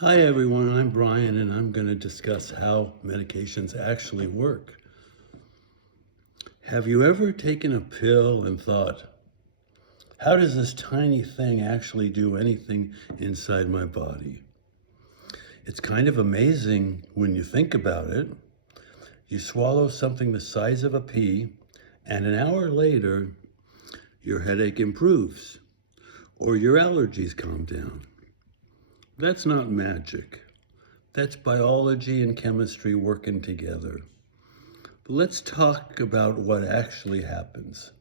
Hi everyone, I'm Brian and I'm going to discuss how medications actually work. Have you ever taken a pill and thought, how does this tiny thing actually do anything inside my body? It's kind of amazing when you think about it. You swallow something the size of a pea and an hour later your headache improves or your allergies calm down. That's not magic. That's biology and chemistry working together. But let's talk about what actually happens.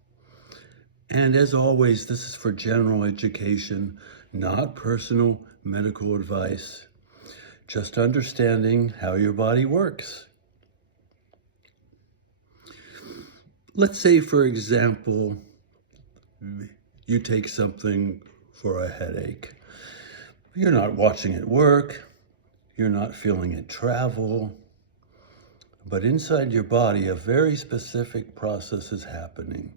And as always, this is for general education, not personal medical advice, just understanding how your body works. Let's say, for example, you take something for a headache. You're not watching it work, you're not feeling it travel, but inside your body, a very specific process is happening.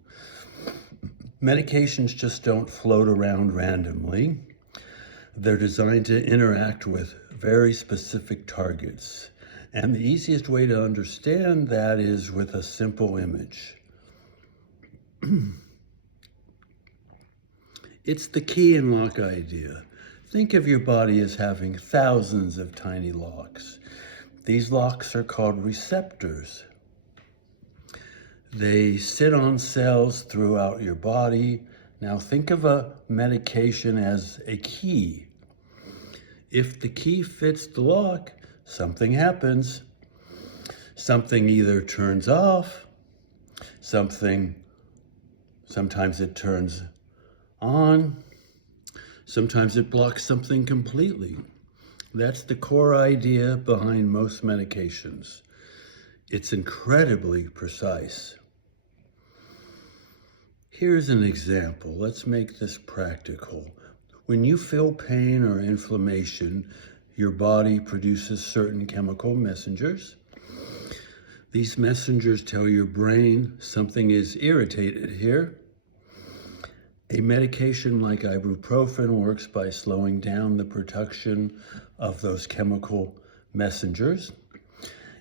Medications just don't float around randomly. They're designed to interact with very specific targets. And the easiest way to understand that is with a simple image. It's the key and lock idea. Think of your body as having thousands of tiny locks. These locks are called receptors. They sit on cells throughout your body. Now think of a medication as a key. If the key fits the lock, something happens. Something either turns off, sometimes it turns on, sometimes it blocks something completely. That's the core idea behind most medications. It's incredibly precise. Here's an example. Let's make this practical. When you feel pain or inflammation, your body produces certain chemical messengers. These messengers tell your brain something is irritated here. A medication like ibuprofen works by slowing down the production of those chemical messengers.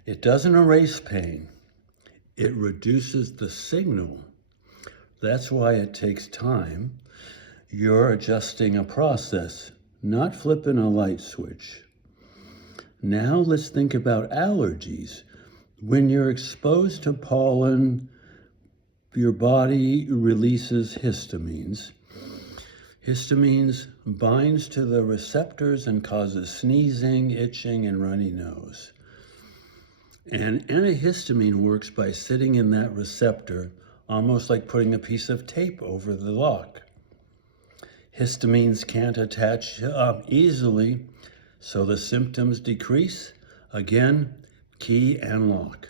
It doesn't erase pain. It reduces the signal. That's why it takes time. You're adjusting a process, not flipping a light switch. Now let's think about allergies. When you're exposed to pollen, your body releases histamines. Histamines binds to the receptors and causes sneezing, itching, and runny nose. And antihistamine works by sitting in that receptor, almost like putting a piece of tape over the lock. Histamines can't attach easily, so the symptoms decrease. Again, key and lock.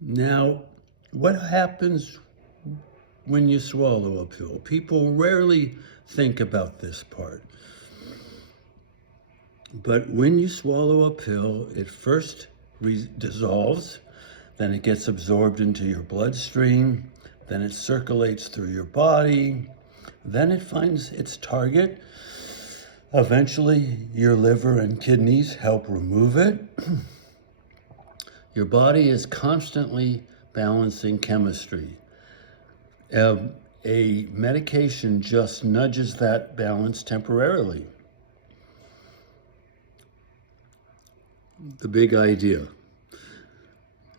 Now, what happens when you swallow a pill? People rarely think about this part. But when you swallow a pill, it first dissolves, then it gets absorbed into your bloodstream, then it circulates through your body, then it finds its target. Eventually, your liver and kidneys help remove it. Your body is constantly balancing chemistry. A medication just nudges that balance temporarily. The big idea.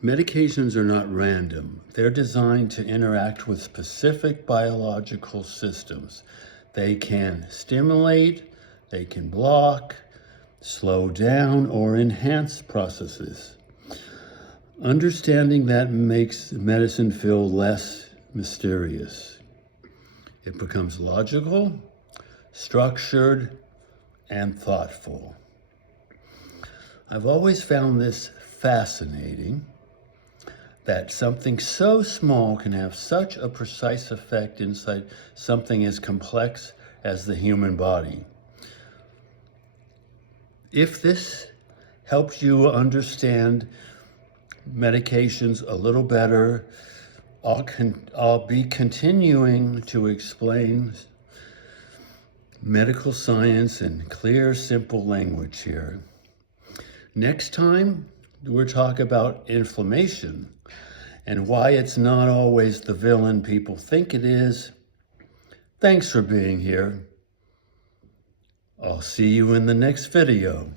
Medications are not random. They're designed to interact with specific biological systems. They can stimulate, they can block, slow down, or enhance processes. Understanding that makes medicine feel less mysterious. It becomes logical, structured, and thoughtful. I've always found this fascinating, that something so small can have such a precise effect inside something as complex as the human body. If this helps you understand medications a little better, I'll be continuing to explain Medical science in clear, simple language here. Next time, we'll talk about inflammation and why it's not always the villain people think it is. Thanks for being here. I'll see you in the next video.